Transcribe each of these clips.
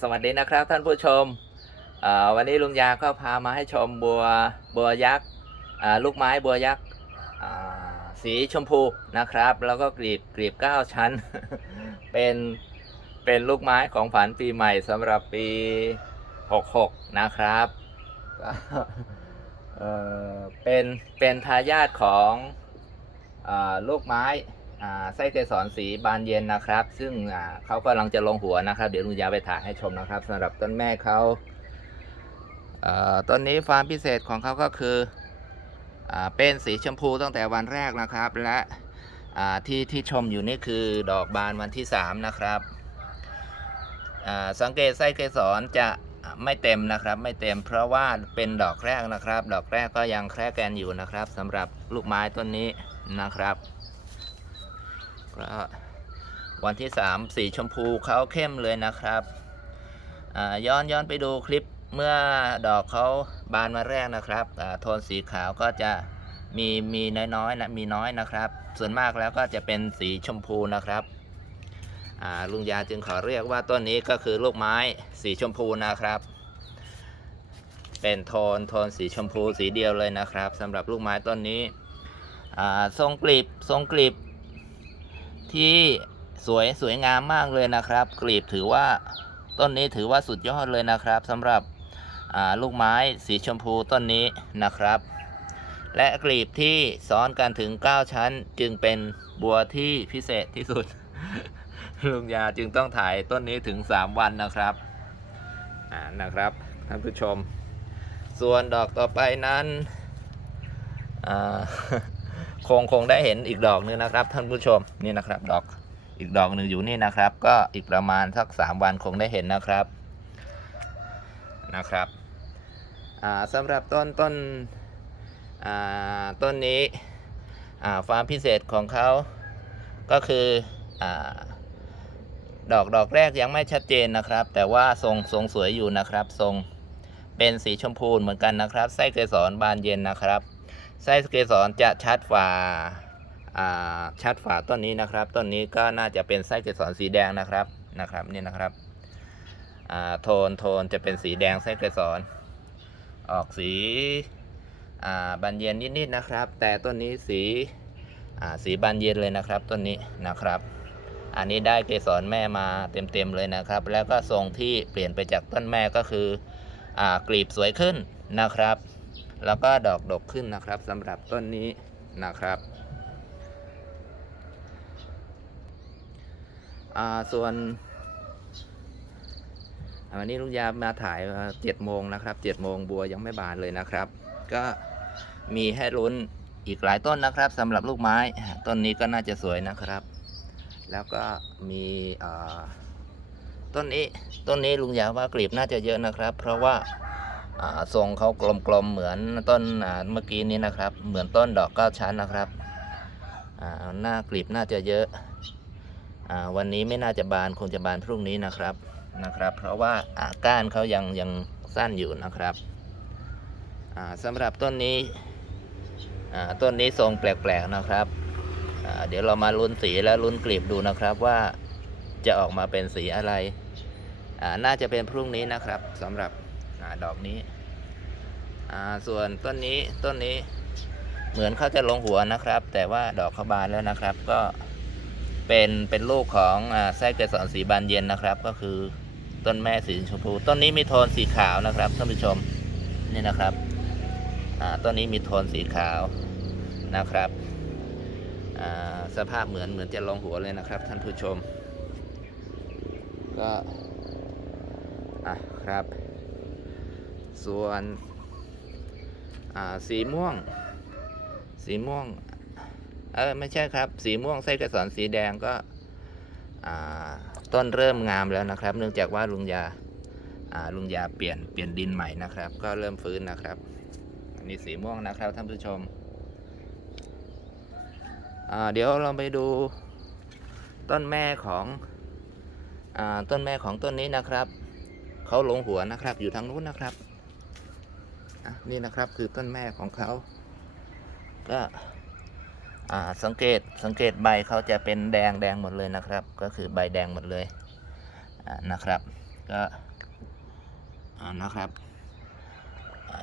สวัสดีนะครับท่านผู้ชม วันนี้ลุงยาก็พามาให้ชมบัวบัวยักษ์ลูกไม้บัวยักษ์สีชมพูนะครับ แล้วก็กลีบกลีบเก้าชั้น เป็นเป็นลูกไม้ของฝันปีใหม่สำหรับปี 66 นะครับเเป็นเป็นทายาทของอลูกไม้ ไส้เกสรสีบานเย็นนะครับ ซึ่งเขากำลังจะลงหัวนะครับ เดี๋ยวลุงยาไปถ่ายให้ชมนะครับสำหรับต้นแม่เขาเอ่อต้นนี้ความพิเศษของเขาก็คืออเป็นสีชมพูตั้งแต่วันแรกนะครับ และที่ที่ชมอยู่นี่คือดอกบานวันที่ 3 นะครับสังเกตไส้เกสรจะไม่เต็มนะครับ ไม่เต็มเพราะว่าเป็นดอกแรกนะครับ ดอกแรกก็ยังแคร่แกนอยู่นะครับสำหรับลูกไม้ต้นนี้นะครับ ก็วันที่ 3 สีชมพูเขาเข้มเลยนะครับย้อนย้อนไปดูคลิปเมื่อดอกเขาบานมาแรกนะครับอ่าโทนสีขาวก็จะมีมีน้อยๆนะมีน้อยนะครับ ส่วนมากแล้วก็จะเป็นสีชมพูนะครับลุงยาจึงขอเรียกว่าต้นนี้ก็คือลูกไม้สีชมพูนะครับ เป็นโทนโทนสีชมพูสีเดียวเลยนะครับสำหรับลูกไม้ต้นนี้ทรงกลีบทรงกลีบ ที่สวยสวยงามมากเลยนะครับ กลีบถือว่าต้นนี้ถือว่าสุดยอดเลยนะครับสำหรับลูกไม้สีชมพูต้นนี้นะครับ และกลีบที่ซ้อนกันถึง 9 ชั้น จึงเป็นบัวที่พิเศษที่สุด ลุงยาจึงต้องถ่ายต้นนี้ถึง 3 วันนะครับนะครับท่านผู้ชม ส่วนดอกต่อไปนั้นอ่า คงคงได้เห็นอีกดอกหนึงนะครับ ท่านผู้ชมนี่นะครับดอกอีกดอกหนึ่งอยู่นี่นะครับ ก็อีกประมาณสักสามวันคงได้เห็นนะครับนะครับสำหรับต้นต้นต้นนี้ความพิเศษของเขาก็คืออดอกดอกแรกยังไม่ชัดเจนนะครับ แต่ว่าทรงทรงสวยอยู่นะครับ ทรงเป็นสีชมพูเหมือนกันนะครับ ไส้เกสรบานเย็นนะครับ ไซส้เกสรจะชัดฝาชัดฝาต้นนี้นะครับ ต้นนี้ก็น่าจะเป็นไส้เกสรสีแดงนะครับนะครับนี่นะครับโทนโทนจะเป็นสีแดงไส้เกสรออกสีบานเย็นนิดๆนะครับ แต่ต้นนี้สีสีบานเย็นเลยนะครับต้นนี้นะครับ อันนี้ได้เกสรแม่มาเต็มๆเลยนะครับ แล้วก็ทรงที่เปลี่ยนไปจากต้นแม่ก็คืออกลีบสวยขึ้นนะครับ แล้วก็ดอกดกขึ้นนะครับสำหรับต้นนี้นะครับส่วนวันนี้ลุงยามาถ่ายเจ็ดโมงนะครับเจ็ดโมงบัวยังไม่บานเลยนะครับ ก็มีให้ลุ้นอีกหลายต้นนะครับสำหรับลูกไม้ ต้นนี้ก็น่าจะสวยนะครับ แล้วก็มีต้นนี้ต้นนี้ลุงยาว่ากลีบน่าจะเยอะนะครับ เพราะว่า ทรงเขากลมๆเหมือนต้นเมื่อกี้นี้นะครับ เหมือนต้นดอกเก้าชั้นนะครับหน้ากลีบน่าจะเยอะอวันนี้ไม่น่าจะบานคงจะบานพรุ่งนี้นะครับนะครับ เพราะว่าก้านเขายังยังสั้นอยู่นะครับอ่าสำหรับต้นนี้ต้นนี้ทรงแปลกๆนะครับเดี๋ยวเรามาลุ้นสีและลุ้นกลีบดูนะครับว่าจะออกมาเป็นสีอะไร น่าจะเป็นพรุ่งนี้นะครับสำหรับ ดอกนี้ อ่า ส่วนต้นนี้ต้นนี้ เหมือนเขาจะลงหัวนะครับ แต่ว่าดอกเขาบานแล้วนะครับ ก็เป็นเป็นลูกของอ่าไส้เกสรสีบานเย็นนะครับ ก็คือต้นแม่สีชมพู ต้นนี้มีโทนสีขาวนะครับท่านผู้ชมนี่นะครับ อ่า ต้นนี้มีโทนสีขาวนะครับ อ่า สภาพเหมือนเหมือนจะลงหัวเลยนะครับ ท่านผู้ชม ก็ อะ ครับ ส่วนสีม่วง สีม่วง เออไม่ใช่ครับ สีม่วงไส้กระสอนสีแดงก็ต้นเริ่มงามแล้วนะครับ เนื่องจากว่าลุงยาลุงยาเปลี่ยนเปลี่ยนดินใหม่นะครับ ก็เริ่มฟื้นนะครับอันนี้สีม่วงนะครับท่านผู้ชมเดี๋ยวเราไปดูต้นแม่ของอต้นแม่ของต้นนี้นะครับ เขาลงหัวนะครับอยู่ทางนู้นนะครับ นี่นะครับคือต้นแม่ของเขา ก็สังเกตสังเกตใบเขาจะเป็นแดงแดงหมดเลยนะครับ ก็คือใบแดงหมดเลยนะครับ ก็นะครับ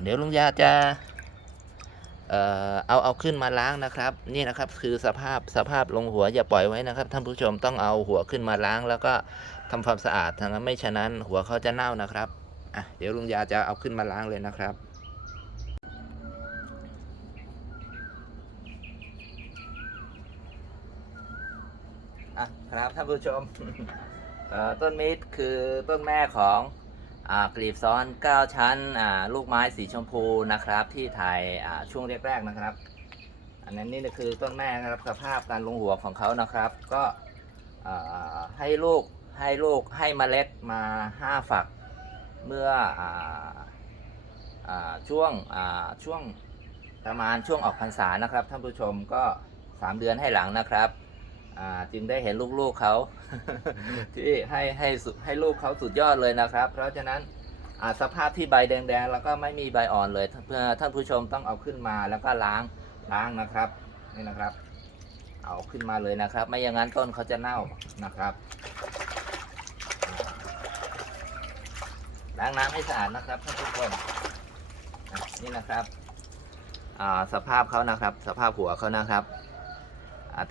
เดี๋ยวลุงยาจะเอาเอาขึ้นมาล้างนะครับ นี่นะครับคือสภาพสภาพลงหัวอย่าปล่อยไว้นะครับท่านผู้ชมต้องเอาหัวขึ้นมาล้าง แล้วก็ทำความสะอาดถ้าไม่ฉะนั้นหัวเขาจะเน่านะครับอะเดี๋ยวลุงยาจะเอาขึ้นมาล้างเลยนะครับ อะ ครับท่านผู้ชมต้นมิตรคือต้นแม่ของอกลีบซ้อน 9 ชั้นลูกไม้สีชมพูนะครับ ที่ถ่ายช่วงแรกๆนะครับ อันนั้นนี่คือต้นแม่นะครับสภาพการลงหัวของเขานะครับ ก็ให้ลูกให้ลูกให้เมล็ดมา 5 ฝัก เมื่ออช่วงช่วงประมาณช่วงออกพรรษานะครับท่านผู้ชมก็ 3 เดือนให้หลังนะครับ จึงได้เห็นลูกๆเขา ที่ให้ให้ให้ลูกเขาสุดยอดเลยนะครับ เพราะฉะนั้นสภาพที่ใบแดงๆ แล้วก็ไม่มีใบอ่อนเลยเพื่อท่านผู้ชมต้องเอาขึ้นมาแล้วก็ล้างล้างนะครับนี่นะครับ เอาขึ้นมาเลยนะครับ ไม่อย่างนั้นต้นเขาจะเน่านะครับล้างน้ำให้สะอาดนะครับท่านผู้ชมนี่นะครับสภาพเขานะครับ สภาพหัวเขานะครับ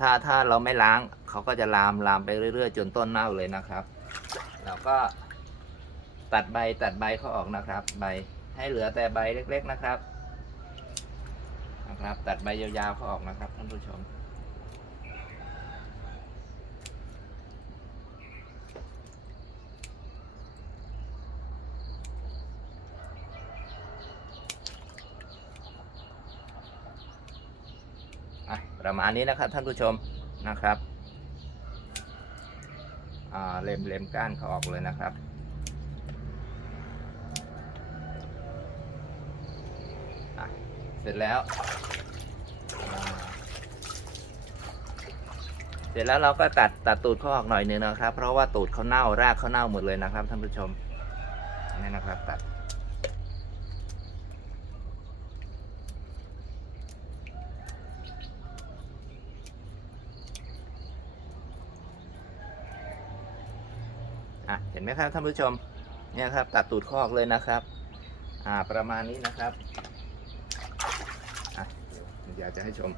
ถ้าถ้าเราไม่ล้างเขาก็จะลามลามไปเรื่อย ๆ จนต้นเน่าเลยนะครับ เราก็ตัดใบตัดใบเขาออกนะครับ ใบให้เหลือแต่ใบเล็ก ๆนะครับนะครับ ตัดใบยาวๆเขาออกนะครับท่านผู้ชม อะ ประมาณนี้นะครับท่านผู้ชมนะครับเล็มเล็มก้านเขาออกเลยนะครับ เสร็จแล้ว เสร็จแล้วเราก็ตัดตัดตูดเขาออกหน่อยนึงนะครับ เพราะว่าตูดเขาเน่ารากเขาเน่าหมดเลยนะครับท่านผู้ชมนี่นะครับตัด ห็นไหมครับท่านผู้ชมเนี่ยครับตัดตูดคอกเลยนะครับ อ่าประมาณนี้นะครับอะเดี๋ยวอยากจะให้ชม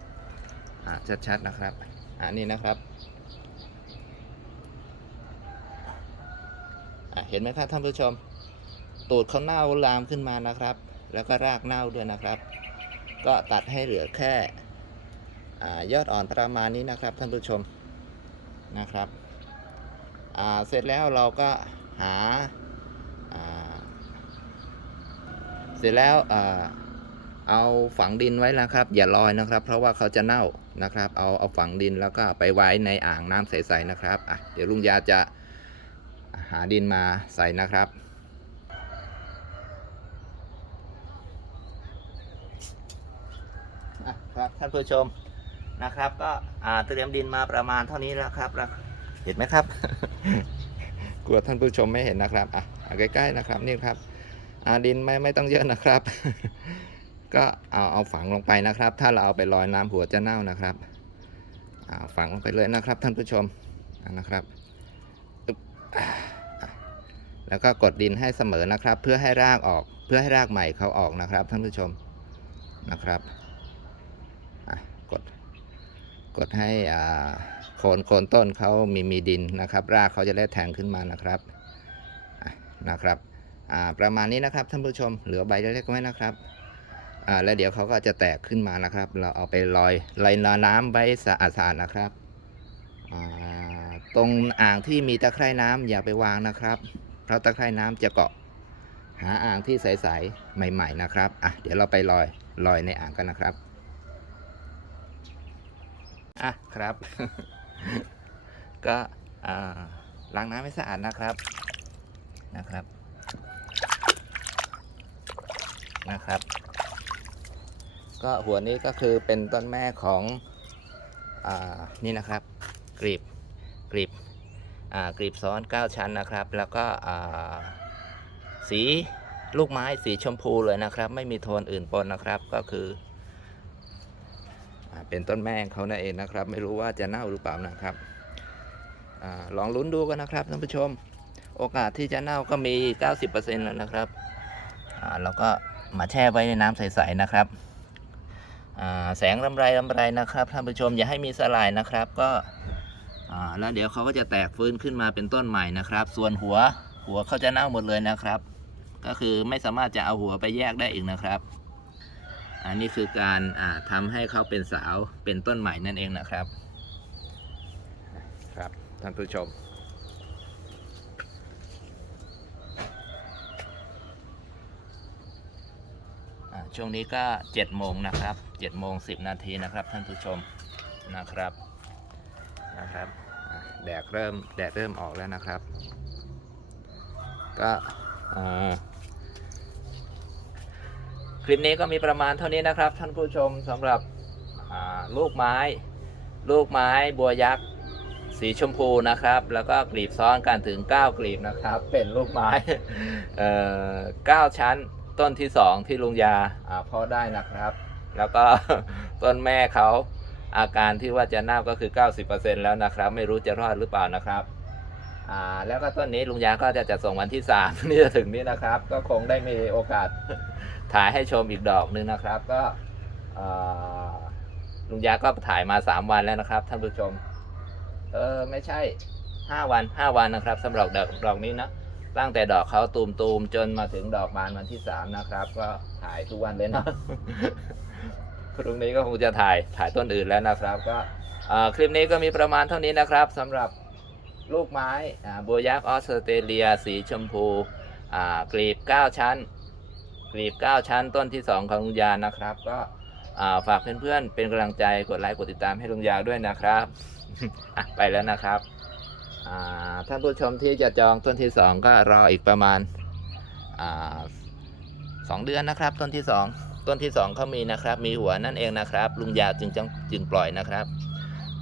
อ่าชัดๆนะครับอ่านี่นะครับอะเห็นไหมครับท่านผู้ชม ตูดเขาเน่าลามขึ้นมานะครับ แล้วก็รากเน่าด้วยนะครับ ก็ตัดให้เหลือแค่อยอดอ่อนประมาณนี้นะครับท่านผู้ชมนะครับ เสร็จแล้วเราก็หาาเสร็จแล้วเอาฝังดินไว้นะครับ อย่าลอยนะครับ เพราะว่าเขาจะเน่านะครับ เอาเอาฝังดินแล้วก็ไปไว้ในอ่างน้ำใสๆนะครับอะเดี๋ยวลุงยาจะหาดินมาใส่นะครับครับท่านผู้ชมนะครับ ก็เตรียมดินมาประมาณเท่านี้แล้วครับ เห็นไหมครับ กลัวท่านผู้ชมไม่เห็นนะครับอะใกล้ๆนะครับนี่ครับอาดินไม่ไม่ต้องเยอะนะครับ ก็เอาเอาฝังลงไปนะครับ ถ้าเราเอาไปลอยน้ำหัวจะเน่านะครับอ่าฝังลงไปเลยนะครับ ท่านผู้ชมนะครับแล้วก็กดดินให้เสมอนะครับ เพื่อให้รากออกเพื่อให้รากใหม่เขาออกนะครับ ท่านผู้ชมนะครับกดกดให้อ่า โคนโคนต้นเขามีมีดินนะครับ รากเขาจะได้แทงขึ้นมานะครับนะครับประมาณนี้นะครับท่านผู้ชมเหลือใบเล็กๆไว้นะครับแล้วเดี๋ยวเขาก็จะแตกขึ้นมานะครับ เราเอาไปลอยลอยน้ำไว้สะอาดๆนะครับตรงอ่างที่มีตะไคร่น้ำอย่าไปวางนะครับ เพราะตะไคร่น้ำจะเกาะ หาอ่างที่ใสๆใหม่ ๆนะครับอะเดี๋ยวเราไปลอยลอยในอ่างกันนะครับอะครับ ก็ล้างน้ำให้สะอาดนะครับนะครับนะครับ ก็หัวนี้ก็คือเป็นต้นแม่ของอนี่นะครับกรีบกรีบกรีบซ้อน 9 ชั้นนะครับ แล้วก็สีลูกไม้สีชมพูเลยนะครับ ไม่มีโทนอื่นปนนะครับก็คือ เป็นต้นแม่งเขานั่นเองนะครับ ไม่รู้ว่าจะเน่าหรือเปล่านะครับอลองลุ้นดูกันนะครับท่านผู้ชม โอกาสที่จะเน่าก็มี 90%แล้วนะครับเราก็มาแช่ไว้ในน้ำใสๆนะครับแสงลำไรลำไรนะครับท่านผู้ชมอย่าให้มีสลายนะครับก็แล้วเดี๋ยวเขาก็จะแตกฟื้นขึ้นมาเป็นต้นใหม่นะครับ ส่วนหัวหัวเขาจะเน่าหมดเลยนะครับ ก็คือไม่สามารถจะเอาหัวไปแยกได้อีกนะครับ อันนี้คือการอ่าทำให้เขาเป็นสาวเป็นต้นใหม่นั่นเองนะครับ ครับท่านผู้ชมช่วงนี้ก็7โมงนะครับ7โมง10 นาทีนะครับท่านผู้ชมนะครับนะครับแดดเริ่มแดดเริ่มออกแล้วนะครับ ก็อ่า ลิปนี้ก็มีประมาณเท่านี้นะครับ ท่านผู้ชมสำหรับลูกไม้ ลูกไม้บัวยักษ์สีชมพูนะครับ แล้วก็กลีบซ้อนกันถึง 9 กลีบนะครับ เป็นลูกไม้เอ่อ9ชั้นต้นที่ 2 ที่ลุงยาอ่าเพาะได้นะครับ แล้วก็ต้นแม่เขาอาการที่ว่าจะเน่าก็คือ 90%แล้วนะครับ ไม่รู้จะรอดหรือเปล่านะครับ อ่าแล้วก็ต้นนี้ลุงยาก็จะจัดส่งวันที่3นี่จะถึงนี้นะครับ ก็คงได้มีโอกาสถ่ายให้ชมอีกดอกหนึ่งนะครับ ก็ลุงยาก็ถ่ายมา3วันแล้วนะครับ ท่านผู้ชม เออไม่ใช่5วัน5วันนะครับสำหรับดอกดอกนี้นะตั้งแต่ดอกเขาตูมตูมๆจนมาถึงดอกบานวันที่3นะครับ ก็ถ่ายทุกวันเลยนะพรุ่งนี้ก็คงจะถ่ายถ่ายต้นอื่นแล้วนะครับ ก็คลิปนี้ก็มีประมาณเท่านี้นะครับสำหรับ ลูกไม้บัวยักษ์ออสเตรเลีย สีชมพูกลีบ 9 ชั้น กลีบ 9 ชั้นต้นที่ 2 ของลุงยานะครับ ก็ฝากเพื่อนๆ เป็นกำลังใจกดไลค์กดติดตามให้ลุงยาด้วยนะครับอะไปแล้วนะครับท่านผู้ชมที่จะจองต้นที่ 2 ก็รออีกประมาณอ่าสองเดือนนะครับ ต้นที่ 2 ต้นที่2เขามีนะครับ มีหัวนั่นเองนะครับ ลุงยาจึงจึงปล่อยนะครับ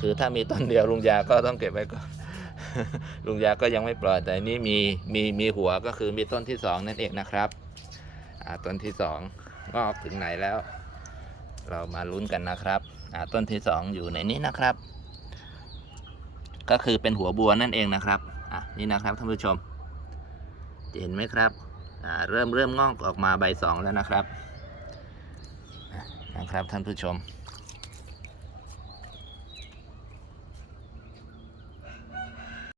คือถ้ามีต้นเดียวลุงยาก็ต้องเก็บไว้ก่อน ลุงยาก็ยังไม่ปล่อยแต่นี่มีมีมีหัวก็คือมีต้นที่2นั่นเองนะครับอ่าต้นที่2งอกถึงไหนแล้ว เรามาลุ้นกันนะครับอ่าต้นที่2องอยู่ในนี้นะครับ ก็คือเป็นหัวบัวนั่นเองนะครับอะนี่นะครับท่านผู้ชมเห็นไหมครับอ่าเริ่มเริ่มงอกออกมาใบสองแล้วนะครับนะครับท่านผู้ชม